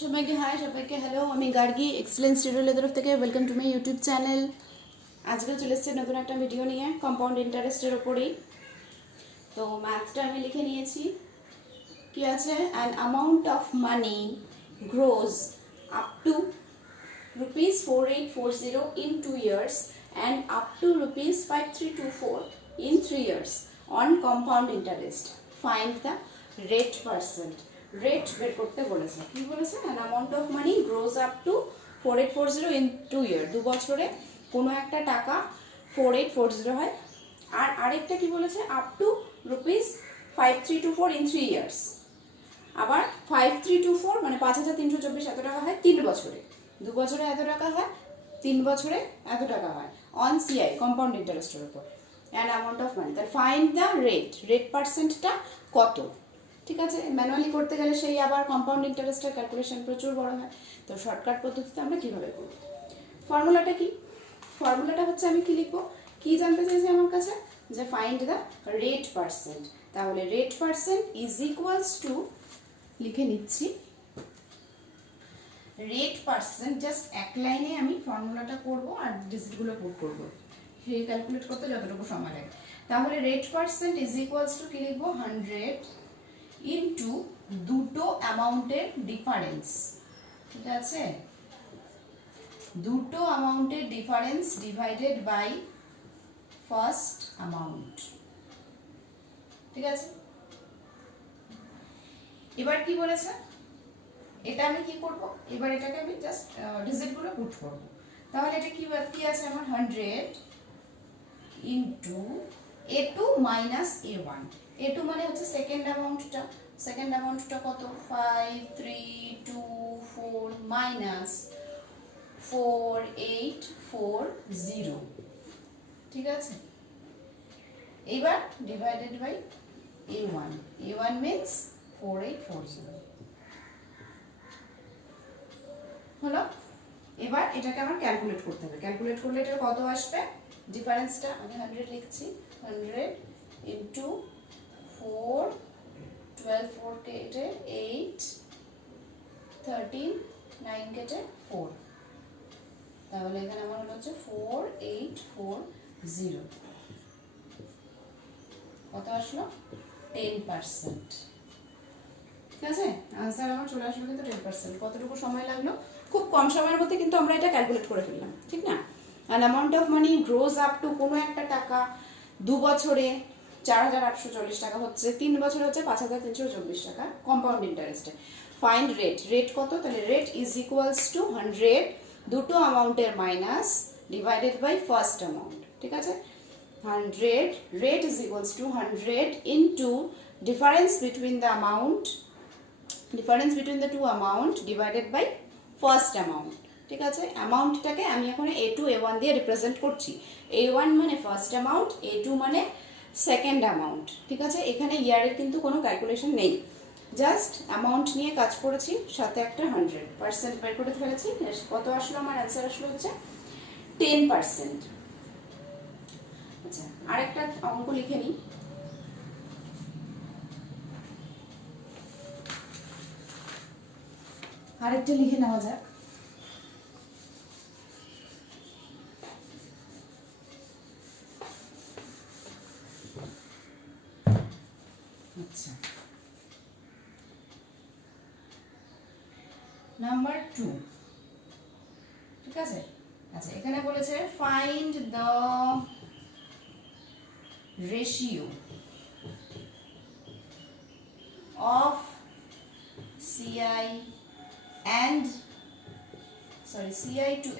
সবাইকে হাই, সবাইকে হ্যালো। আমি গার্গী, এক্সেলেন্স টিউটোরিয়ালের তরফ থেকে welcome to my YouTube channel. আজকে চলে এসেছে নতুন একটা ভিডিও নিয়ে কম্পাউন্ড ইন্টারেস্টের ওপরেই। তো ম্যাথটা আমি লিখে নিয়েছি। কি আছে? An amount of money grows up to ₹4840 in 2 years and up to ₹5324 in 3 years on compound interest. Find the rate percent. Rate বের করতে বলেছে। কি বলেছে? An amount of money grows up to 4840 in 2 ইয়ার। 2 বছরে কোনো একটা টাকা 4840 হয়। আর আরেকটা কি বলেছে? Up to ₹5324 in 3 years. আবার 5324 মানে 5324 এত টাকা হয় 3 বছরে। 2 বছরে এত টাকা হয়, 3 বছরে এত টাকা হয় অন সিআই কম্পাউন্ড ইন্টারেস্টের উপর। অ্যান অ্যামাউন্ট অফ মানি, তার ফাইন্ড দ্য রেট পার্সেন্টটা কত। ঠিক আছে, ম্যানুয়ালি করতে গেলে সেই আবার কম্পাউন্ড ইন্টারেস্টের ক্যালকুলেশন প্রচুর বড় হয়। তো শর্টকাট পদ্ধতিতে আমরা কিভাবে করব? ফর্মুলাটা কি? ফর্মুলাটা হচ্ছে, আমি কি লিখবো, কি জানতে চাইছি আমার কাছে, যে ফাইন্ড দ্য রেট পার্সেন্ট। তাহলে rate percent is equals two, লিখে নিচ্ছি, রেট পার্সেন্ট, জাস্ট এক লাইনে আমি ফর্মুলাটা করব আর ডিজিটগুলো পুট করব, সেই ক্যালকুলেট করতে যতটুকু সময় লাগে। তাহলে rate percent is equals two কি লিখবো, 100 ইন্টু দুটো অ্যামাউন্টের ডিফারেন্স। ঠিক আছে, দুটো অ্যামাউন্টের difference divided by first amount. ঠিক আছে, এবার কি বলেছে, এটা আমি কি করব, এবার এটাকে আমি জাস্ট ডিজিটগুলো পুট করব। তাহলে এটা কি আছে আমার, 100 into A2 minus A1। A2 মানে হচ্ছে সেকেন্ড অ্যামাউন্টটা। সেকেন্ড অ্যামাউন্টটা কত, 5324 মাইনাস 4840। ঠিক আছে, এবার divided by A1। A1 means 4840 হলো। এবার এটাকে আমার ক্যালকুলেট করতে হবে। ক্যালকুলেট করলে এটা কত আসবে, ডিফারেন্সটা আমি 100 লিখছি, 100 ইন্টু 4, 12 4 কেটে 8, 13 9 কেটে 4। তাহলে এখানে আমার হচ্ছে 4840। কত আসলো, 10%। ঠিক আছে, আনসার আমার চলে আসলো কিন্তু 10%। কতটুকু সময় লাগলো, খুব কম সময়ের মধ্যে কিন্তু আমরা এটা ক্যালকুলেট করে ফেললাম। ঠিক না? An amount of money grows up to, কোনো একটা টাকা 2 বছরে 4840 টাকা হচ্ছে, 3 বছরে হচ্ছে 5324 টাকা কম্পাউন্ড ইন্টারেস্টে। ফাইন্ড রেট, রেট কত, তাহলে রেট ইজ ইকুয়ালস টু 100 দুটো অ্যামাউন্টের minus divided by first amount. ঠিক আছে, 100 rate is equals to 100 into difference between the amount, difference between the two amount divided by first amount. ঠিক আছে, অ্যামাউন্টটাকে আমি এখন A2 A1 দিয়ে রিপ্রেজেন্ট করছি। A1 মানে ফার্স্ট অ্যামাউন্ট, A2 মানে সেকেন্ড অ্যামাউন্ট। ঠিক আছে, এখানে ইয়ারের কিন্তু কোনো ক্যালকুলেশন নেই, জাস্ট অ্যামাউন্ট নিয়ে কাজ করেছি, সাথে একটা 100% বের করে ফেলেছি। কত আসলো আমার অ্যান্সার, আসলো হচ্ছে 10%। আচ্ছা, আরেকটা অঙ্ক লিখে নিই। আরেকটা লিখে নেওয়া যাক। আচ্ছা, নাম্বার 2। ঠিক আছে, আচ্ছা এখানে বলেছে find the ratio of CI and CI to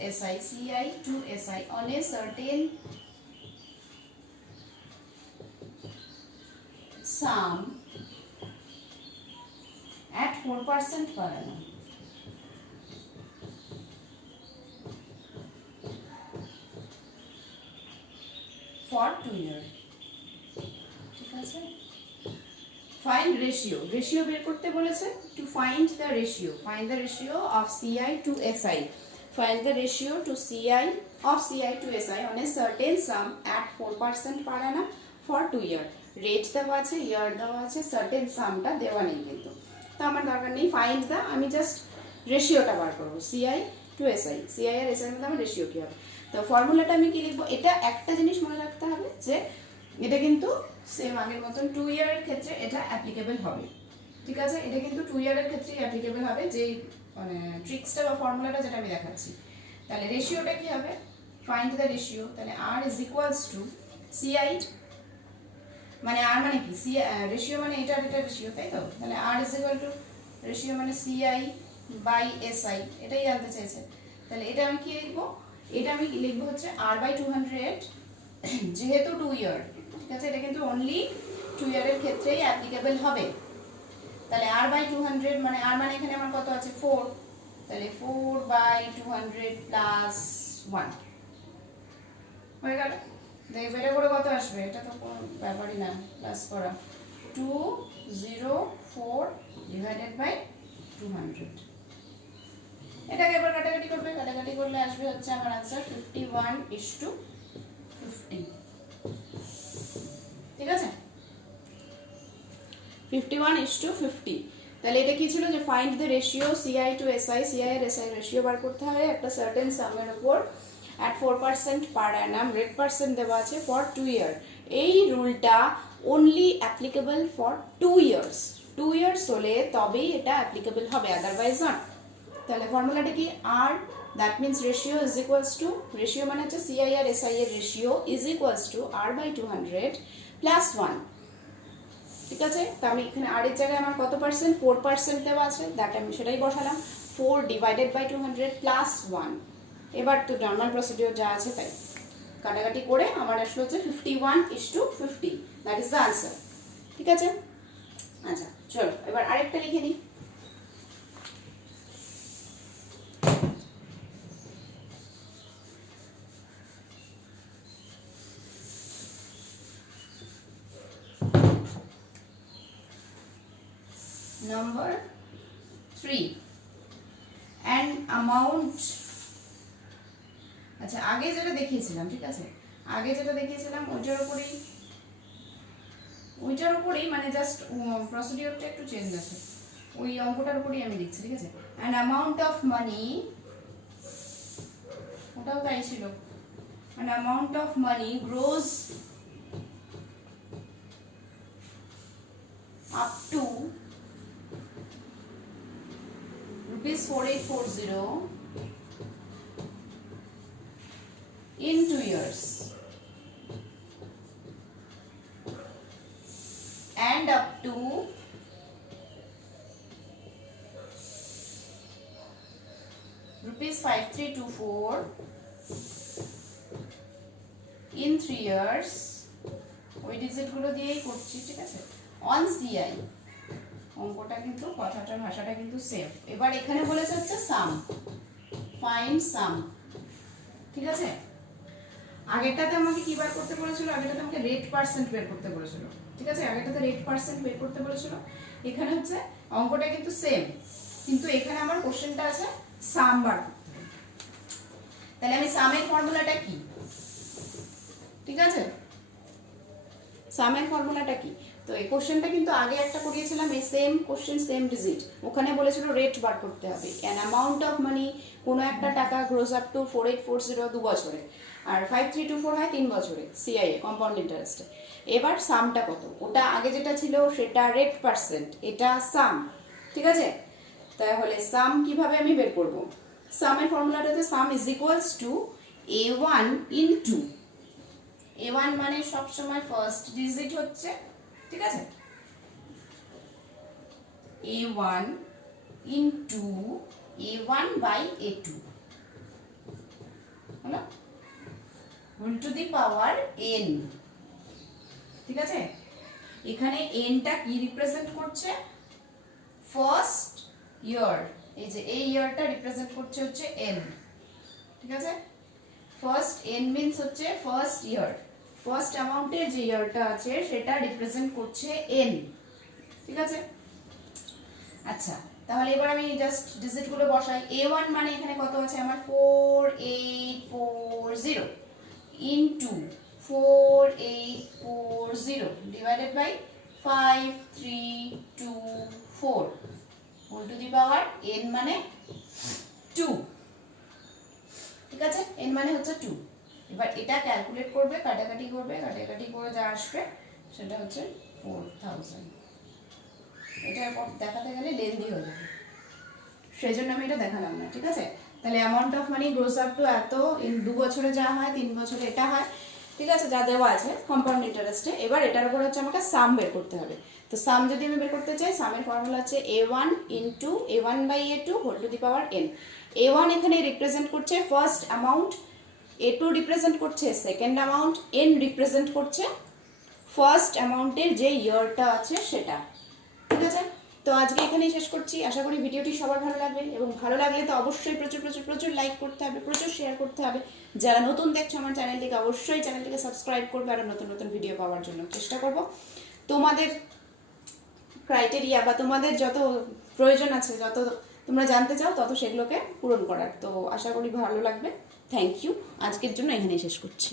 SI on a certain sum at 4% per annum. For 2 years. ঠিক আছে, ফাইন্ড রেশিও, রেশিও বের করতে বলেছে। To find the ratio, find the ratio of CI to SI, find the ratio to CI of CI to SI on a certain sum at 4% per annum for 2 years. Rate দেওয়া আছে, ইয়ার দেওয়া আছে, certain সামটা দেওয়া নেই কিন্তু, তো আমার দরকার নেই। ফাইন্ড দ্য, আমি জাস্ট রেশিওটা বার করবো, সিআই টু এসআই, সিআই আর এসআই মধ্যে আমার রেশিও কী হবে। তো ফর্মুলাটা আমি কি লিখবো, এটা একটা জিনিস মনে রাখতে হবে যে এটা কিন্তু সেম আগের মতন 2 ইয়ারের ক্ষেত্রে এটা অ্যাপ্লিকেবল হবে, ঠিক আছে। এটা কিন্তু 2 ইয়ারের ক্ষেত্রেই অ্যাপ্লিকেবল হবে, যে মানে ট্রিক্সটা বা ফর্মুলাটা যেটা আমি দেখাচ্ছি। তাহলে রেশিওটা কি হবে, ফাইন্ড দ্য রেশিও, তাহলে আর ইজ ইকুয়ালস টু সিআই, মানে আর মানে কি সি রেশিও মানে এটা রেশিও, তাই তো। তাহলে আর ইজ ইকুয়াল টু রেশিও মানে সিআই বাই এসআই, এটাই জানতে চেয়েছে। তাহলে এটা আমি কি লিখবো, এটা আমি লিখবো হচ্ছে আর বাই 200, যেহেতু 2 ইয়ার, ঠিক আছে, এটা কিন্তু অনলি 2 ইয়ারের ক্ষেত্রেই অ্যাপ্লিকেবল হবে। তাহলে আর বাই 200 মানে আর মানে এখানে আমার কত আছে 4, তাহলে 4 বাই 200 প্লাস 1 হয়ে গেল। দেখবে এটা করে কত আসবে, এটা তো কোনো ব্যাপারই না প্লাস করা, 204 ডিভাইডেড বাই 200। এটাকে এবার কাটাকাটি করবে, কাটাকাটি করলে আসবে হচ্ছে আমার আনসার 51:50, ঠিক আছে, 51:50। তাহলে এটা কি ছিল, যে find the ratio CI to SI, CI আর এসআই রেশিও বার করতে হবে একটা সার্টেন সামের উপর at 4% per annum, rate percent দেওয়া আছে ফর 2 ইয়ার। এই রুলটা অনলি অ্যাপ্লিকেবল ফর 2 ইয়ার্স, 2 ইয়ার্স হলে তবেই এটা অ্যাপ্লিকেবল হবে, আদারওয়াইজ নট। তাহলে ফর্মুলাটা কি, আর that means ratio is equals to, ratio মানে হচ্ছে সিআই আর এসআই এর ratio is equals to R by 200 plus 1, ঠিক আছে। তো আমি এখানে আর এর জায়গায় আমার কত পার্সেন্ট, 4% দেওয়া আছে, দ্যাট আমি সেটাই বসালাম, 4 ডিভাইডেড বাই 200 প্লাস 1। এবার তো নর্মাল প্রসিডিওর যা আছে তাই কাটাকাটি করে আমার আসলে হচ্ছে 51:50, দ্যাট ইজ দ্য আনসার, ঠিক আছে। আচ্ছা চলো এবার আরেকটা লিখে নিই। Number 3, an amount, আচ্ছা আগে যেটা দেখিয়েছিলাম, ঠিক আছে, আগে যেটা দেখিয়েছিলাম ওইটার উপরেই মানে জাস্ট প্রসিডিওরটা একটু চেঞ্জ আছে, ওই অঙ্কটার উপরেই আমি লিখছি, ঠিক আছে। an amount of money, ওটাও তাই ছিল, an amount of money grows up to rupees 4840 in 2 years and up to rupees 5324 in 3 years, ওই ডিজিট গুলো দিয়েই করছি, ঠিক আছে, অন সিআই। অঙ্কটা কিন্তু কথাটা ভাষাটা কিন্তু সেম। এবার এখানে বলেছে হচ্ছে সাম, ফাইন্ড সাম, ঠিক আছে। আগেরটাতে আমাকে কি বার করতে বলেছিল, আগেরটাতে আমাকে রেট পার্সেন্ট বের করতে বলেছিল, ঠিক আছে, আগেরটাতে রেট পার্সেন্ট বের করতে বলেছিল। এখানে হচ্ছে অঙ্কটা কিন্তু সেম, কিন্তু এখানে আমার কোশ্চেনটা আছে সাম বার করতে হবে। তাহলে আমি সামের ফর্মুলাটা কি, ঠিক আছে, সামের ফর্মুলাটা কি। তো এই কোশ্চেনটা কিন্তু আগে একটা করিয়েছিলাম, এই সেম কোশ্চেন সেম ডিজিট, ওখানে বলেছিল রেট বার করতে হবে, অ্যান অ্যামাউন্ট অফ মানি, কোনো একটা টাকা গ্রোজ আপ টু 4840 2 বছরে, আর 5324 হয় 3 বছরে, সিআইএ কম্পাউন্ড ইন্টারেস্টে। এবার সামটা কত, ওটা আগে যেটা ছিল সেটা রেট পার্সেন্ট, এটা সাম, ঠিক আছে। তাহলে সাম কিভাবে আমি বের করব, সামের ফর্মুলাটা হচ্ছে সাম is equals two a1 into, a1 মানে সব সময় ফার্স্ট ডিজিট হচ্ছে, ঠিক আছে, a1 into a1 by a2 হলো whole to the power n, ঠিক আছে। এখানে nটা কি রিপ্রেজেন্ট করছে, ফার্স্ট ইয়ার, এই যে এই ইয়ারটা রিপ্রেজেন্ট করছে হচ্ছে n, ঠিক আছে। ফার্স্ট n মিন্স হচ্ছে ফার্স্ট ইয়ার, ফার্স্ট অ্যামাউন্টের যে ইয়ারটা আছে সেটা রিপ্রেজেন্ট করছে n, ঠিক আছে। আচ্ছা তাহলে এবার আমি জাস্ট ডিজিট গুলো বসাই, a1 মানে এখানে কত আছে আমার 4840 into 4840 divided by 5324 whole to the power n মানে 2, ঠিক আছে, n মানে হচ্ছে 2। এবার এটা ক্যালকুলেট করবে, কাটাকাটি করবে, কাটাকাটি করে যা আসবে সেটা হচ্ছে 4000। এটা দেখাতে গেলে লেন্দি হয়ে যাবে, সেই জন্য আমি এটা দেখালাম না, ঠিক আছে। তাহলে amount of money gross up to এত, ইন 2 বছরে যা হয় 3 বছরে এটা হয়, ঠিক আছে, যা দেওয়া আছে কম্পাউন্ড ইন্টারেস্টে। এবার এটার উপরে হচ্ছে আমাকে সাম বের করতে হবে। তো সাম যদি আমি বের করতে চাই, সামের ফর্মুলা হচ্ছে a1 into a1/a2 whole to the power n। a1 এখানে রিপ্রেজেন্ট করছে ফার্স্ট অ্যামাউন্ট, a2 রিপ্রেজেন্ট করছে সেকেন্ড অ্যামাউন্ট, n রিপ্রেজেন্ট করছে ফার্স্ট অ্যামাউন্টের যে ইয়ারটা আছে সেটা, ঠিক আছে। তো আজকে এখানেই শেষ করছি। আশা করি ভিডিওটি সবার ভালো লাগবে, এবং ভালো লাগলে তো অবশ্যই প্রচুর প্রচুর প্রচুর লাইক করতে হবে, প্রচুর শেয়ার করতে হবে। যারা নতুন দেখছো আমার চ্যানেলটিকে, অবশ্যই চ্যানেলটিকে সাবস্ক্রাইব করবে, আর নতুন নতুন ভিডিও পাওয়ার জন্য চেষ্টা করব। তোমাদের ক্রাইটেরিয়া বা তোমাদের যত প্রয়োজন আছে, যত তোমরা জানতে চাও, তত সেগুলোকে পূরণ করার। তো আশা করি ভালো লাগবে। Thank you. আজকের জন্য এখানেই শেষ করছি।